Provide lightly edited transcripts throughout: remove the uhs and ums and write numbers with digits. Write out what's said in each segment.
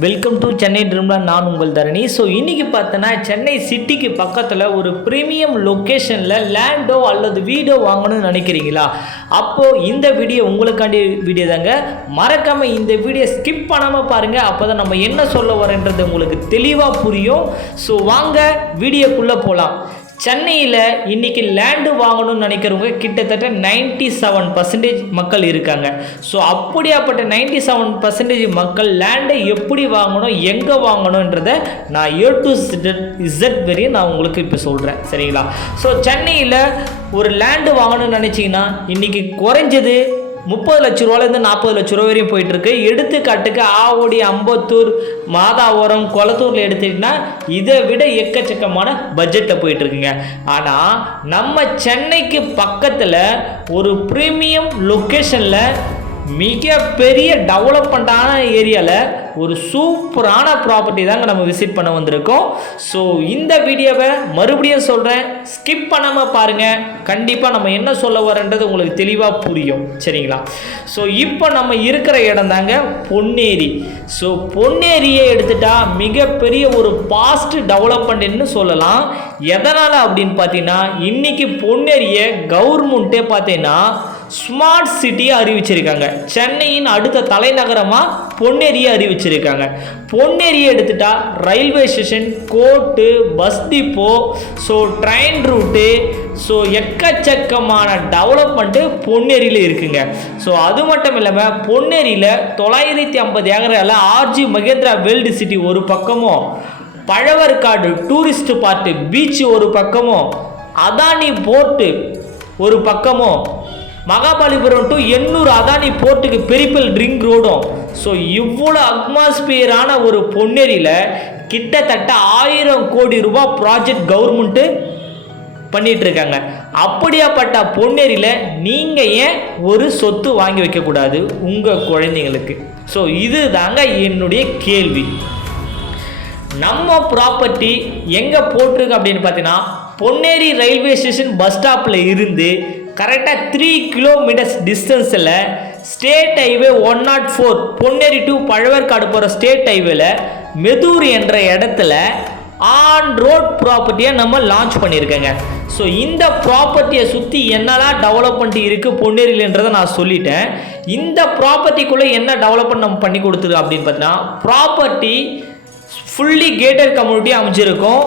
Welcome to Chennai Dreamland. நான் உங்கள் தரணி. So இன்றைக்கி பார்த்தோன்னா சென்னை சிட்டிக்கு பக்கத்தில் ஒரு ப்ரீமியம் லொக்கேஷனில் லேண்டோ அல்லது வீடோ வாங்கணும்னு நினைக்கிறீங்களா? அப்போது இந்த வீடியோ உங்களுக்காண்டி வீடியோ தாங்க. மறக்காமல் இந்த வீடியோ ஸ்கிப் பண்ணாமல் பாருங்கள். அப்போ தான் நம்ம என்ன சொல்ல வரோன்றது உங்களுக்கு தெளிவாக புரியும். ஸோ வாங்க வீடியோக்குள்ளே போகலாம். சென்னையில் இன்றைக்கி லேண்டு வாங்கணும்னு நினைக்கிறவங்க கிட்டத்தட்ட 97% மக்கள் இருக்காங்க. ஸோ அப்படியாப்பட்ட 97% மக்கள் லேண்டை எப்படி வாங்கணும், எங்கே வாங்கணுன்றதை நான் A to Z வரையும் நான் உங்களுக்கு இப்போ சொல்கிறேன், சரிங்களா? ஸோ சென்னையில் ஒரு லேண்டு வாங்கணும்னு நினச்சிங்கன்னா இன்றைக்கி குறைஞ்சது 30 லட்ச ரூபாலேருந்து 40 லட்ச ரூபா வரையும் போயிட்டுருக்கு. எடுத்துக்காட்டுக்கு ஆவடி, அம்பத்தூர், மாதாவரம், கொளத்தூரில் எடுத்துக்கிட்டிங்கன்னா இதை விட எக்கச்சக்கமான பட்ஜெட்டில் போயிட்டுருக்குங்க. ஆனால் நம்ம சென்னைக்கு பக்கத்தில் ஒரு ப்ரீமியம் லொக்கேஷனில் மிகப்பெரிய டெவலப்மெண்ட்டான ஏரியாவில் ஒரு சூப்பரான ப்ராப்பர்ட்டி தாங்க நம்ம விசிட் பண்ண வந்திருக்கோம். ஸோ இந்த வீடியோவை மறுபடியும் சொல்கிறேன், ஸ்கிப் பண்ணாமல் பாருங்கள். கண்டிப்பாக நம்ம என்ன சொல்ல வரன்றது உங்களுக்கு தெளிவாக புரியும், சரிங்களா? ஸோ இப்போ நம்ம இருக்கிற இடம் தாங்க பொன்னேரி. ஸோ பொன்னேரியை எடுத்துட்டா மிகப்பெரிய ஒரு பாஸ்ட் டெவலப்மெண்ட்னு சொல்லலாம். எதனால் அப்படின்னு பார்த்தீங்கன்னா இன்றைக்கி பொன்னேரியை கவர்மெண்ட்டே பார்த்தீங்கன்னா ஸ்மார்ட் சிட்டியை அறிவிச்சிருக்காங்க. சென்னையின் அடுத்த தலைநகரமாக பொன்னேரியை அறிவிச்சிருக்காங்க. பொன்னேரியை எடுத்துட்டா railway station, court, bus depot, so train route, so எக்கச்சக்கமான டெவலப்மெண்ட்டு பொன்னேரியில் இருக்குங்க. ஸோ அது மட்டும் இல்லாமல் பொன்னேரியில் 950 ஏக்கரில் ஆர்ஜி மகேந்திரா வேர்ல்டு சிட்டி ஒரு பக்கமும், பழவர்காடு டூரிஸ்ட் பார்ட்டு பீச் ஒரு பக்கமும், அதானி போர்ட்டு ஒரு பக்கமும், மகாபலிபுரம் டு எண்ணூர் அதானி போர்ட்டுக்கு பெரிப்பல் ரிங் ரோடும். ஸோ இவ்வளோ அட்மாஸ்பியரான ஒரு பொன்னேரியில் கிட்டத்தட்ட 1000 கோடி ரூபாய் ப்ராஜெக்ட் கவர்மெண்ட்டு பண்ணிகிட்ருக்காங்க. அப்படியாப்பட்ட பொன்னேரியில் நீங்கள் ஏன் ஒரு சொத்து வாங்கி வைக்கக்கூடாது உங்கள் குழந்தைங்களுக்கு? ஸோ இது தாங்க என்னுடைய கேள்வி. நம்ம ப்ராப்பர்ட்டி எங்கே போட்டிருக்கு அப்படின்னு பார்த்தீங்கன்னா பொன்னேரி ரயில்வே ஸ்டேஷன் பஸ் ஸ்டாப்பில் இருந்து கரெக்டாக 3 கிலோமீட்டர்ஸ் டிஸ்டன்ஸில் state highway 104 Ponneri to Pazhaverkadu போகிற ஸ்டேட் ஹைவேல மெதூர் என்ற இடத்துல ஆன் ரோட் ப்ராப்பர்ட்டியை நம்ம லான்ச் பண்ணியிருக்கேங்க. ஸோ இந்த ப்ராப்பர்ட்டியை சுற்றி என்னெல்லாம் டெவலப்மெண்ட் இருக்குது பொன்னேரியிலன்றதை நான் சொல்லிட்டேன். இந்த ப்ராப்பர்ட்டிக்குள்ளே என்ன டெவலப்மெண்ட் நம்ம பண்ணி கொடுத்துருக்கு அப்படின்னு பார்த்தீங்கன்னா ப்ராப்பர்ட்டி ஃபுல்லி கேட்டட் கம்யூனிட்டி அமைச்சிருக்கோம்.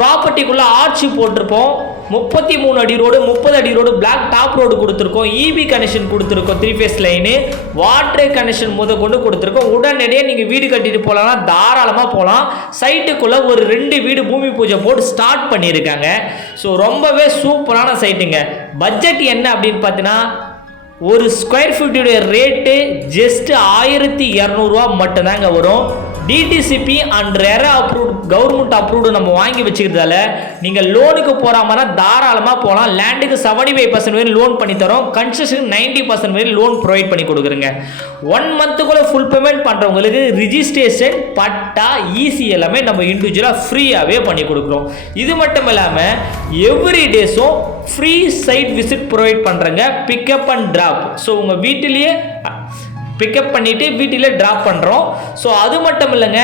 ப்ராப்பர்ட்டிக்குள்ளே ஆர்ச்சி போட்டிருப்போம். 33 அடி ரோடு, 30 அடி ரோடு, பிளாக் டாப் ரோடு கொடுத்துருக்கோம். இபி கனெக்ஷன் கொடுத்துருக்கோம், 3 ஃபேஸ் லைனு, வாட்டர் கனெக்ஷன் கொண்டு கொடுத்துருக்கோம். உடனடியாக நீங்கள் வீடு கட்டிட்டு போகலாம்னா தாராளமாக போகலாம். சைட்டுக்குள்ளே ஒரு 2 வீடு பூமி பூஜை போட்டு ஸ்டார்ட் பண்ணியிருக்காங்க. ஸோ ரொம்பவே சூப்பரான சைட்டுங்க. பட்ஜெட் என்ன அப்படின்னு பார்த்தீங்கன்னா ஒரு ஸ்கொயர் ஃபீட்டுடைய ரேட்டு ஜஸ்ட் 1200 ரூபா மட்டும்தாங்க வரும். DTCP and RERA approved, government approved நம்ம வாங்கி வச்சுக்கிறதால நீங்கள் லோனுக்கு போகாமனா தாராளமாக போகலாம். லேண்டுக்கு 75% வரை லோன் பண்ணி தரோம். கன்ஸ்ட்ரக்ஷன் 90% வரை லோன் ப்ரொவைட் பண்ணி கொடுக்குறேங்க. 1 மந்த்துக்குள்ளே ஃபுல் பேமெண்ட் பண்ணுறவங்களுக்கு ரிஜிஸ்ட்ரேஷன், பட்டா, ஈசி எல்லாமே நம்ம இண்டிவிஜுவலாக ஃப்ரீயாகவே பண்ணி கொடுக்குறோம். இது மட்டும் இல்லாமல் எவ்ரி டேஸும் ஃப்ரீ சைட் விசிட் ப்ரொவைட் பண்ணுறேங்க. Pickup and drop. ஸோ உங்கள் வீட்டிலேயே பிக்கப் பண்ணிவிட்டு வீட்டிலே ட்ராப் பண்ணுறோம். ஸோ அது மட்டும் இல்லைங்க,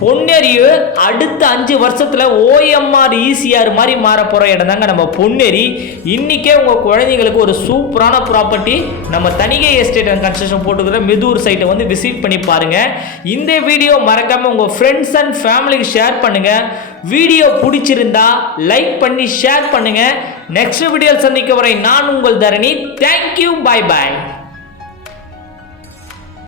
பொன்னேரியை அடுத்த 5 வருஷத்தில் OMR ECR மாதிரி மாற போகிற இடம் தாங்க நம்ம பொன்னேரி. இன்றைக்கே உங்கள் குழந்தைங்களுக்கு ஒரு சூப்பரான ப்ராப்பர்ட்டி நம்ம தனிகை எஸ்டேட் அண்ட் கன்ஸ்ட்ரக்ஷன் போட்டுக்கிற மெதூர் சைட்டை விசிட் பண்ணி பாருங்கள். இந்த வீடியோ மறக்காமல் உங்கள் ஃப்ரெண்ட்ஸ் அண்ட் ஃபேமிலிக்கு ஷேர் பண்ணுங்கள். வீடியோ பிடிச்சிருந்தா லைக் பண்ணி ஷேர் பண்ணுங்கள். நெக்ஸ்ட் வீடியோவில் சந்திக்க வரை நான் உங்கள் தரணி. தேங்க்யூ, பாய் பாய்.